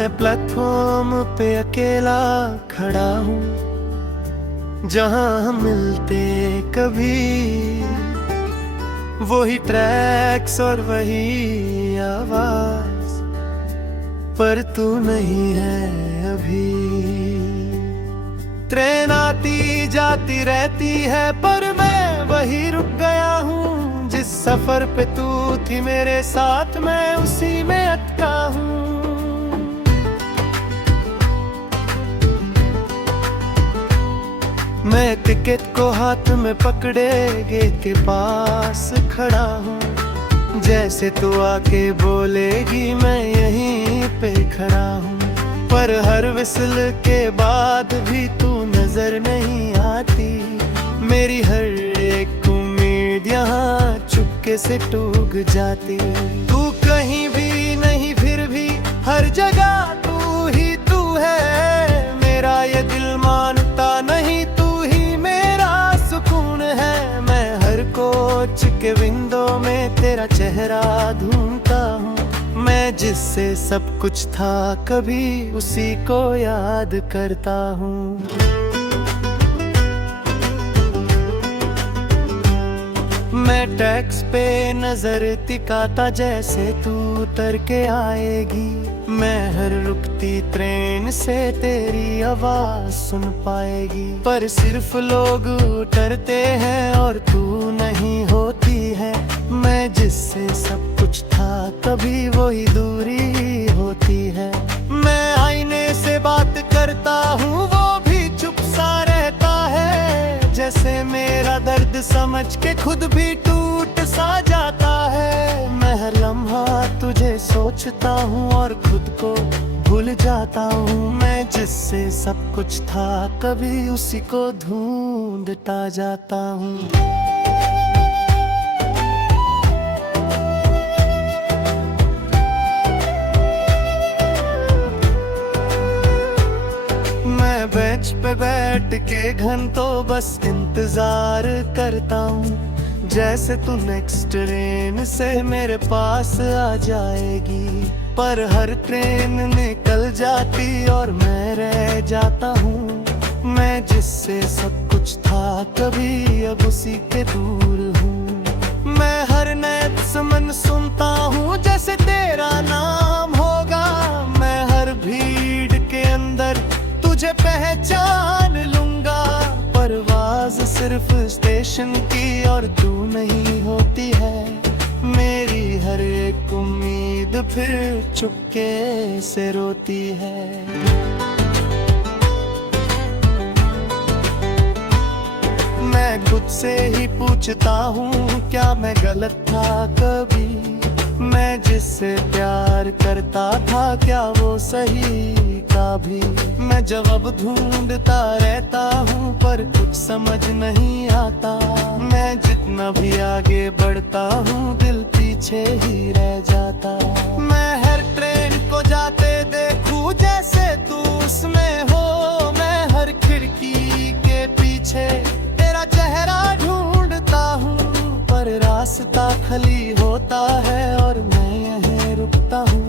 मैं प्लेटफॉर्म पे अकेला खड़ा हूँ, जहाँ हम मिलते कभी, वही ट्रैक्स और वही आवाज, पर तू नहीं है अभी। ट्रेन आती जाती रहती है, पर मैं वही रुक गया हूँ। जिस सफर पे तू थी मेरे साथ, मैं उसी में अटका हूँ। मैं टिकट को हाथ में पकड़े गेट के पास खड़ा हूँ। जैसे तू आके बोलेगी मैं यहीं पे खड़ा हूँ, पर हर विसल के बाद भी तू नजर नहीं आती। मेरी हर एक उम्मीद यहाँ चुपके से टूट जाती। तू कहीं भी नहीं, फिर भी हर जगह तू ही तू है। मेरा ये दिल मानता नहीं, तू ही मेरा सुकून है। मैं हर कोच के विंडो में तेरा चेहरा ढूंढता हूँ। मैं जिससे सब कुछ था कभी, उसी को याद करता हूँ। मैं टैक्स पे नजर टिकाता, जैसे तू उतर के आएगी। मैं हर रुकती ट्रेन से तेरी आवाज सुन पाएगी। पर सिर्फ लोग उतरते हैं और तू नहीं होती है। मैं जिससे सब कुछ था कभी, वही दूरी होती है। मैं आईने से बात करता हूँ, वो भी चुप सा रहता है। जैसे मेरा दर्द समझ के खुद भी टूट सा जाता है। मैं हर लम्हा तुझे सोचता हूँ और खुद को भूल जाता हूँ। मैं जिससे सब कुछ था कभी, उसी को ढूंढता जाता हूँ। बेंच पे बैठ के घंटों बस इंतजार करता हूँ। जैसे तू नेक्स्ट ट्रेन से मेरे पास आ जाएगी। पर हर ट्रेन निकल जाती और मैं रह जाता हूँ। मैं जिससे सब कुछ था कभी, अब उसी के दूर हूँ। मैं हर नए समन सुनता हूँ, जैसे तेरा नाम होगा। मैं हर भीड़ के अंदर तुझे पहचान लूंगा। परवाज सिर्फ स्टेशन की और तू नहीं होती है। मेरी हर एक उम्मीद फिर चुपके से रोती है। मैं खुद से ही पूछता हूँ, क्या मैं गलत था कभी? मैं जिससे प्यार करता था, क्या वो सही था भी? मैं जवाब ढूंढता रहता हूँ, पर कुछ समझ नहीं आता। मैं जितना भी आगे बढ़ता हूँ, दिल पीछे ही रह जाता। मैं हर ट्रेन को जाते देखूं, जैसे तू उसमें हो। मैं हर खिड़की के पीछे तेरा चेहरा ढूंढता हूँ, पर रास्ता खाली होता है और मैं यहीं रुकता हूँ।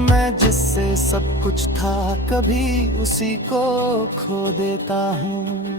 मैं जिससे सब कुछ था कभी, उसी को खो देता हूँ।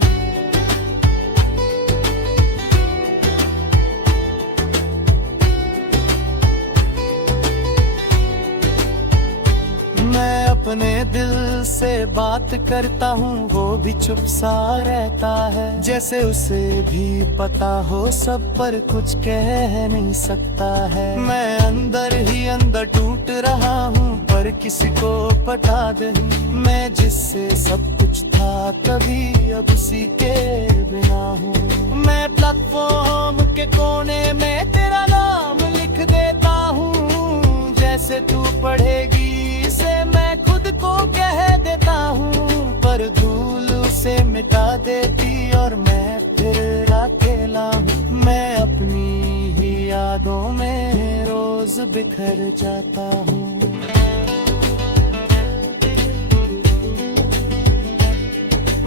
मैं अपने दिल से बात करता हूँ, वो भी चुप सा रहता है। जैसे उसे भी पता हो सब, पर कुछ कह नहीं सकता है। मैं अंदर ही अंदर टूट रहा हूँ, पर किसी को पता नहीं। मैं जिससे सब कुछ था कभी, अब उसी के बिना हूँ। मैं प्लेटफॉर्म के कोने में तेरा नाम लिख देता हूँ। जैसे तू पढ़ेगी इसे, मैं खुद को कह देता हूँ, पर धूल उसे मिटा देती और मैं फिर अकेला हूँ। मैं अपनी ही यादों में रोज बिखर जाता हूँ।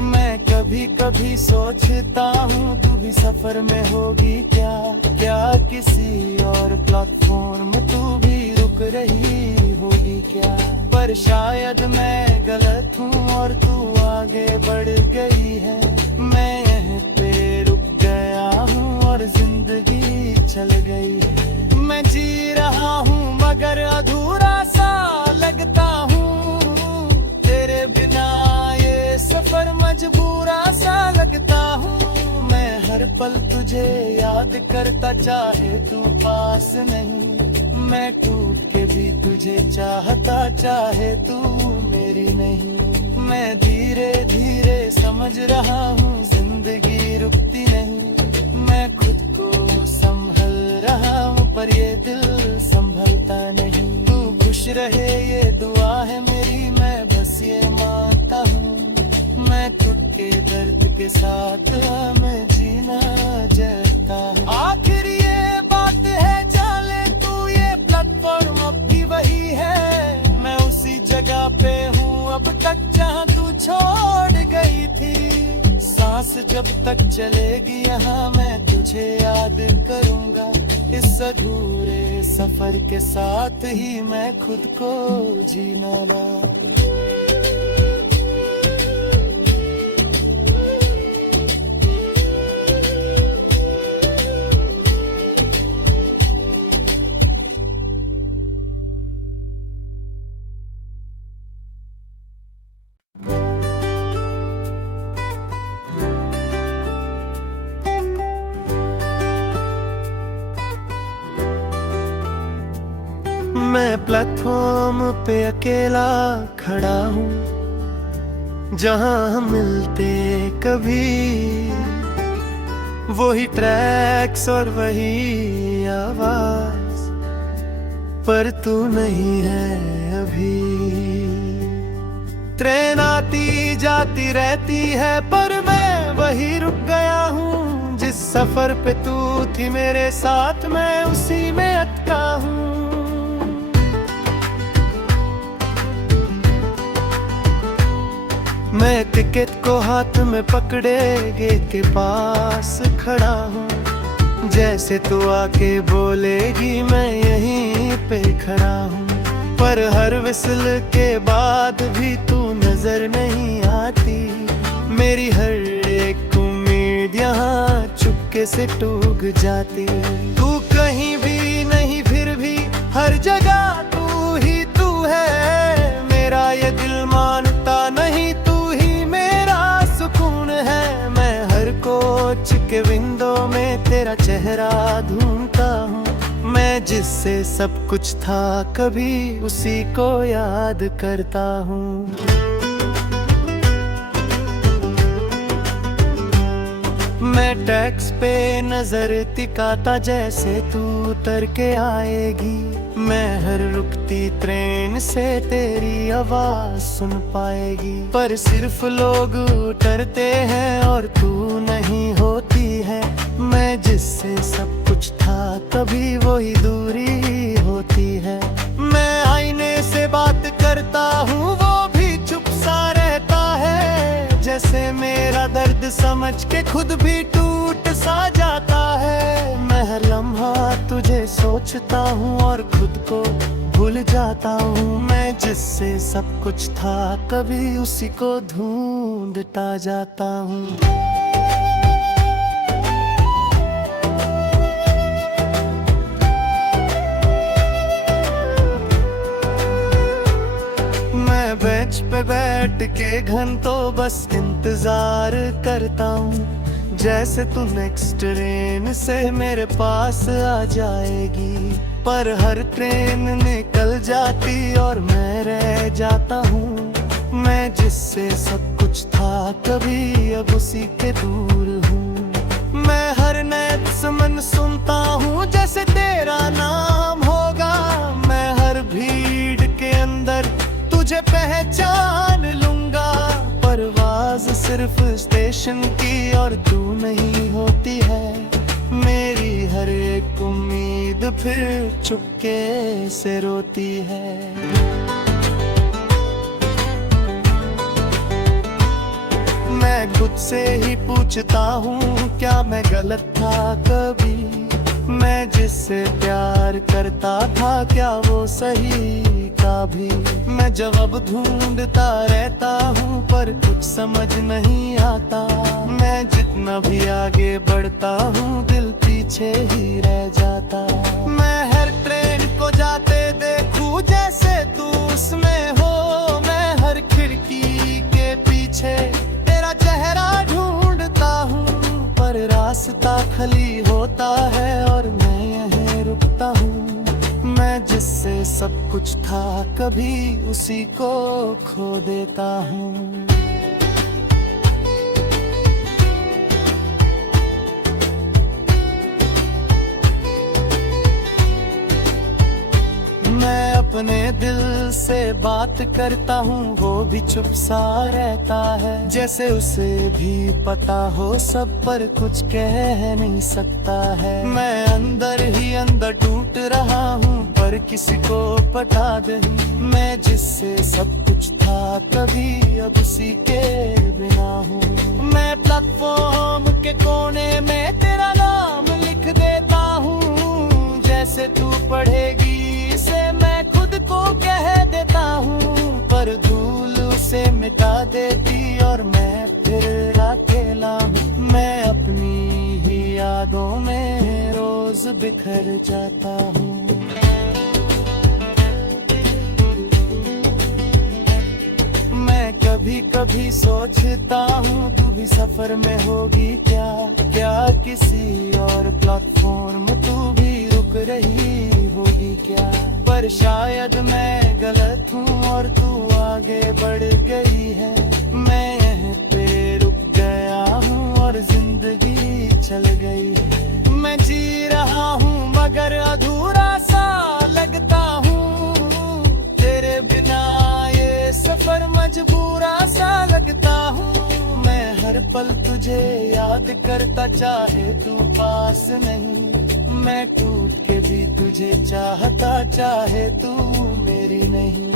मैं कभी कभी सोचता हूँ, तू भी सफर में होगी क्या? क्या किसी और प्लेटफॉर्म तू भी रुक रही होगी? भी क्या, पर शायद मैं गलत हूँ और तू आगे बढ़ गई है। मैं यहीं पे रुक गया हूँ और जिंदगी चल गई है। मैं जी रहा हूँ मगर अधूरा सा लगता हूँ, तेरे बिना ये सफर मजबूरा सा लगता हूँ। मैं हर पल तुझे याद करता, चाहे तू पास नहीं। मैं टूट के भी तुझे चाहता, चाहे तू मेरी नहीं। मैं धीरे धीरे समझ रहा हूँ जिंदगी रुकती नहीं। मैं खुद को संभल रहा हूँ पर ये दिल संभलता नहीं। तू खुश रहे ये दुआ है मेरी, मैं बस ये मांगता हूँ। मैं खुद के दर्द के साथ मैं जीना चाहता हूँ। आखिर ये बात है जाने तू, ये प्लेटफॉर्म अब भी वही है। मैं उसी जगह पे हूँ अब तक जहाँ तू छोड़ गई थी। सांस जब तक चलेगी यहाँ मैं तुझे याद करूँगा। इस अधूरे सफर के साथ ही मैं खुद को जीना ना। मैं प्लेटफॉर्म पे अकेला खड़ा हूँ, जहाँ हम मिलते कभी। वही ट्रैक्स और वही आवाज, पर तू नहीं है अभी। ट्रेन आती जाती रहती है पर मैं वही रुक गया हूँ। जिस सफर पे तू थी मेरे साथ मैं उसी में अटका हूँ। मैं टिकट को हाथ में पकड़े गेट के पास खड़ा हूँ। जैसे तू आके बोलेगी मैं यहीं पे खड़ा हूँ, पर हर विसल के बाद भी तू नजर नहीं आती। मेरी हर एक उम्मीद यहाँ चुपके से टूट जाती। तू कहीं भी नहीं फिर भी हर जगह तू ही तू है। मेरा ये दिल मानता नहीं, तू ही मेरा सुकून है। मैं हर कोच के विंडो में तेरा चेहरा ढूंढता हूँ। मैं जिससे सब कुछ था कभी उसी को याद करता हूँ। मैं टैक्स पे नजर टिकाता जैसे तू उतर के आएगी। मैं हर रुकती ट्रेन से तेरी आवाज सुन पाएगी। पर सिर्फ लोग उतरते हैं और तू नहीं होती है। मैं जिससे सब कुछ था कभी वही दूरी होती है। मैं आईने से बात करता हूँ वो भी चुप सा रहता है। जैसे मेरा दर्द समझ के खुद भी टूट सा जाता है। मैं हर लम्हा तुझे सोचता हूँ और खुद को भूल जाता हूँ। मैं जिससे सब कुछ था कभी उसी को ढूंढता जाता हूँ। बेंच पे बैठ के घंटों बस इंतजार करता हूँ। जैसे तू नेक्स्ट ट्रेन से मेरे पास आ जाएगी। पर हर ट्रेन निकल जाती और मैं रह जाता हूँ। मैं जिससे सब कुछ था कभी अब उसी के दूर हूँ। मैं हर नए समन सुनता हूँ जैसे तेरा नाम होगा। मैं हर भीड़ के अंदर तुझे पहचान लूंगा। परवाज सिर्फ स्टेशन की और तू नहीं होती है। मेरी हर एक उम्मीद फिर चुपके से रोती है। मैं खुद से ही पूछता हूँ क्या मैं गलत था कभी। मैं जिससे प्यार करता था क्या वो सही का भी। मैं जवाब ढूंढता रहता हूँ पर कुछ समझ नहीं आता। मैं जितना भी आगे बढ़ता हूँ दिल पीछे ही रह जाता। मैं हर ट्रेन को जाते देखूं जैसे तू उसमें हो। मैं हर खिड़की के पीछे तेरा चेहरा ढूंढता हूँ पर रास्ता खाली होता है और मैं यहीं रुकता हूँ। मैं जिससे सब कुछ था कभी उसी को खो देता हूँ। मैं अपने दिल से बात करता हूँ वो भी चुप सा रहता है। जैसे उसे भी पता हो सब पर कुछ कह नहीं सकता है। मैं अंदर ही अंदर टूट रहा हूँ पर किसी को पता नहीं। मैं जिससे सब कुछ था कभी अब उसी के बिना हूँ। मैं प्लेटफॉर्म के कोने में तेरा नाम लिख देता हूँ। जैसे तू पढ़ेगी से मैं खुद को कह देता हूँ पर धूल उसे मिटा देती और मैं फिर अकेला हूँ। मैं अपनी ही यादों में रोज बिखर जाता हूँ। मैं कभी कभी सोचता हूँ तू भी सफर में होगी क्या। क्या किसी और प्लेटफॉर्म तू भी रुक रही होगी क्या। पर शायद मैं गलत हूँ और तू आगे बढ़ गई है। मैं यहीं पे रुक गया हूँ और जिंदगी चल गई है। मैं जी रहा हूँ मगर अधूरा सा लगता हूँ। तेरे बिना ये सफर मजबूरा सा लगता हूँ। मैं हर पल तुझे याद करता चाहे तू पास नहीं। मैं टूट के भी तुझे चाहता चाहे तू मेरी नहीं।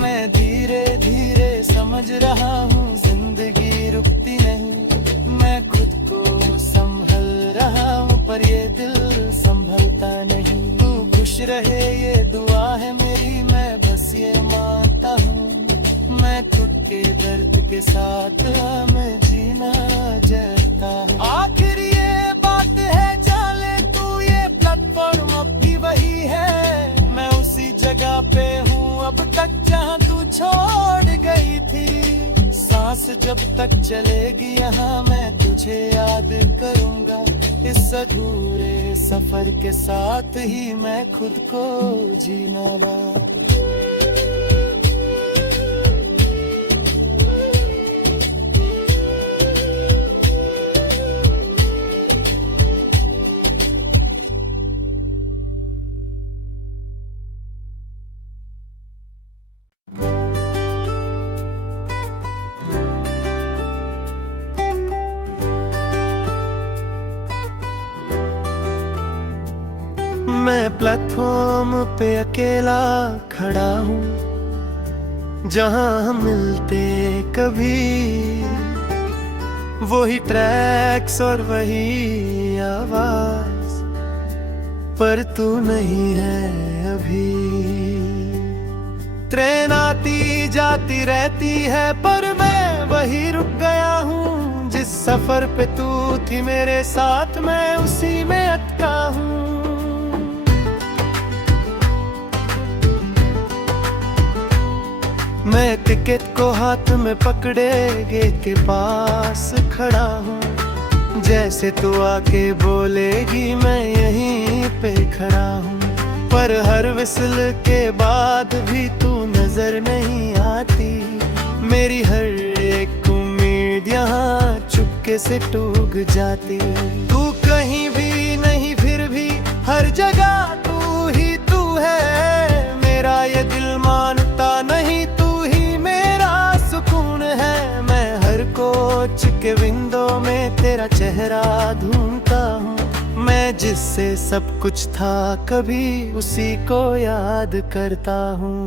मैं धीरे धीरे समझ रहा हूँ जिंदगी रुकती नहीं। मैं खुद को संभल रहा हूँ पर ये दिल संभलता नहीं। तू खुश रहे ये दुआ है मेरी मैं बस ये मानता हूँ। मैं खुद के दर्द के साथ मैं जीना चाहता हूँ। आखिर ये बात है जाने तू ये प्लेटफॉर्म अब भी वही है। मैं उसी जगह पे हूँ अब तक जहाँ तू छोड़ गई थी। सांस जब तक चलेगी यहाँ मैं तुझे याद करूँगा। इस अधूरे सफर के साथ ही मैं खुद को जीना रहा। मैं प्लेटफॉर्म पे अकेला खड़ा हूँ जहाँ हम मिलते कभी। वही ट्रैक्स और वही आवाज पर तू नहीं है अभी। ट्रेन आती जाती रहती है पर मैं वही रुक गया हूँ। जिस सफर पे तू थी मेरे साथ मैं उसी में अटका हूँ। मैं टिकट को हाथ में पकड़े गेट के पास खड़ा हूँ। जैसे तू आके बोलेगी मैं यहीं पे खड़ा हूँ। पर हर विसल के बाद भी तू नजर नहीं आती। मेरी हर एक उम्मीद यहाँ चुपके से टूट जाती। तू कहीं भी नहीं फिर भी हर जगह तू ही तू है। मेरा ये दिल मानता नहीं तू ही मेरा सुकून है। मैं हर कोच के विंडो में तेरा चेहरा ढूंढता हूँ। मैं जिससे सब कुछ था कभी उसी को याद करता हूँ।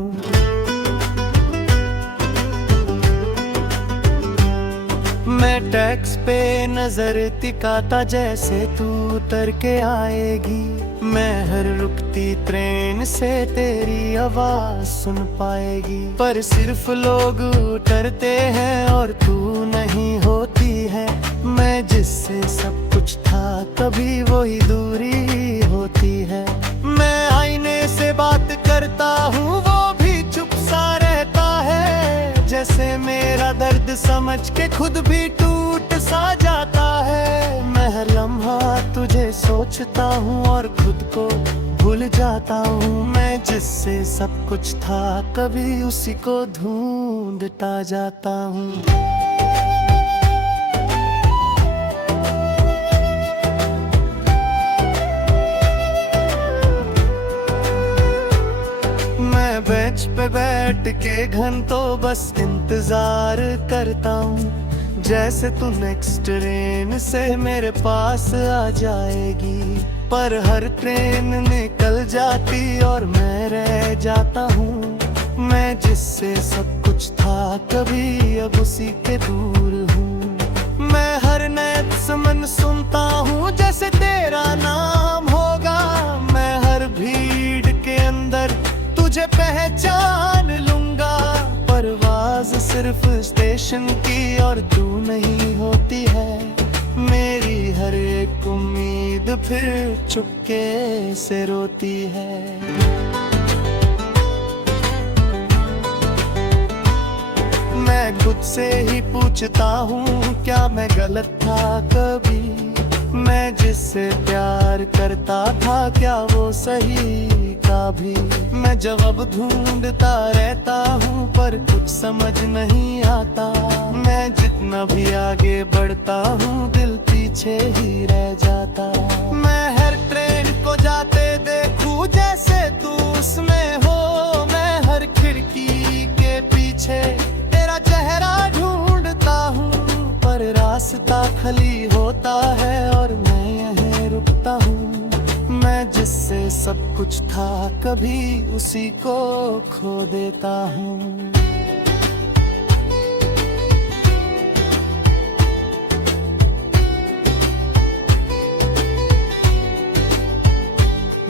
मैं टैक्स पे नजर टिकाता जैसे तू उतर के आएगी। मैं हर रुकती ट्रेन से तेरी आवाज सुन पाएगी। पर सिर्फ लोग उतरते हैं और तू नहीं होती है। मैं जिससे सब कुछ था कभी वही दूरी होती है। मैं आईने से बात करता हूँ वो भी चुप सा रहता है। जैसे मेरा दर्द समझ के खुद भी टूट सा जाता है। मैं हर लम्हा तुझे सोचता हूँ और खुद को भूल जाता हूँ। मैं जिससे सब कुछ था कभी उसी को ढूंढता जाता हूँ। बेंच पे बैठ के घंटों बस इंतजार करता हूँ। जैसे तू नेक्स्ट ट्रेन से मेरे पास आ जाएगी। पर हर ट्रेन निकल जाती और मैं रह जाता हूँ। मैं जिससे सब कुछ था कभी अब उसी के दूर हूँ। मैं हर नए समन सुनता हूँ जैसे तेरा नाम होगा। मैं हर भीड़ के अंदर तुझे पहचान लूंगा। परवाज़ सिर्फ स्टेशन की और तू नहीं होती है। मेरी हर एक उम्मीद फिर चुपके से रोती है। मैं खुद से ही पूछता हूँ क्या मैं गलत था कभी। मैं जिससे प्यार करता था क्या वो सही का भी। मैं जवाब ढूंढता रहता हूँ पर कुछ समझ नहीं आता। मैं जितना भी आगे बढ़ता हूँ दिल पीछे ही रह जाता। मैं हर ट्रेन को जाते देखूं जैसे तू उसमें हो। मैं हर खिड़की के पीछे तेरा चेहरा ढूंढता हूँ। पर रास्ता खाली होता है और मैं यहीं रुकता हूँ। मैं जिससे सब कुछ था कभी उसी को खो देता हूँ।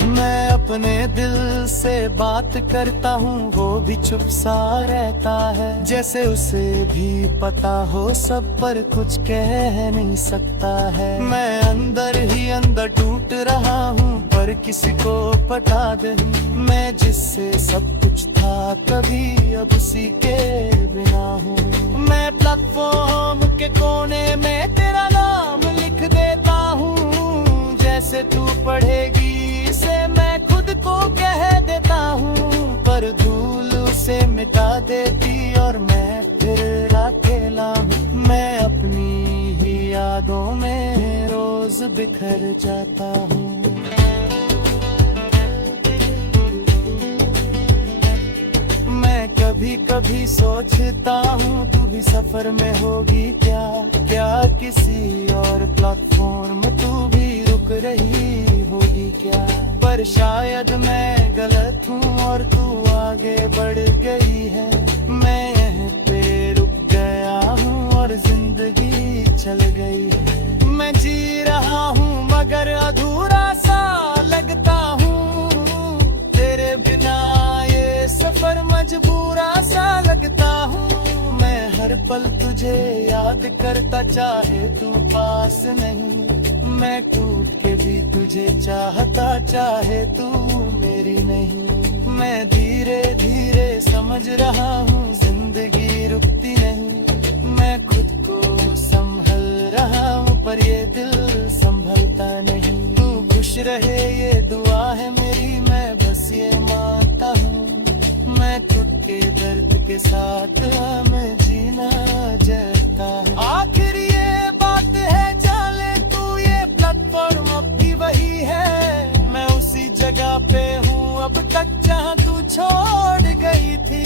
मैं अपने दिल से बात करता हूँ वो भी चुप सा रहता है। जैसे उसे भी पता हो सब पर कुछ कह नहीं सकता है। मैं अंदर ही अंदर टूट रहा हूँ पर किसी को पता नहीं। मैं जिससे सब कुछ था कभी अब उसी के बिना हूँ। मैं प्लेटफॉर्म के कोने में तेरा नाम लिख देता हूँ। जैसे तू पढ़ेगी से मैं खुद को कह देता हूँ। पर धूल उसे मिटा देती और मैं फिर अकेला हूँ। मैं अपनी ही यादों में रोज बिखर जाता हूँ। मैं कभी कभी सोचता हूँ तू भी सफर में होगी क्या। क्या किसी और प्लेटफॉर्म तू भी रुक रही होगी क्या। पर शायद मैं गलत हूँ और तू आगे बढ़ गई है। मैं यहीं पे रुक गया हूँ और जिंदगी चल गई है। मैं जी रहा हूँ मगर अधूरा सा लगता हूँ। तेरे बिना ये सफर मजबूरा सा लगता हूँ। मैं हर पल तुझे याद करता चाहे तू पास नहीं। मैं टूट के भी तुझे चाहता चाहे तू मेरी नहीं। मैं धीरे धीरे समझ रहा हूँ जिंदगी रुकती नहीं। मैं खुद को संभल रहा हूँ पर ये दिल संभलता नहीं। तू खुश रहे ये दुआ है मेरी मैं बस ये मांगता हूँ। मैं खुद के दर्द के साथ मैं जीना चाहता हूँ। आखिर ये बात है जाने तू ये प्लेटफॉर्म अब भी वही है। मैं उसी जगह पे हूँ अब तक जहाँ तू छोड़ गई थी।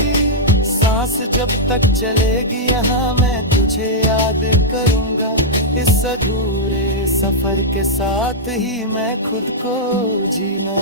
सांस जब तक चलेगी यहाँ मैं तुझे याद करूँगा। इस अधूरे सफर के साथ ही मैं खुद को जीना।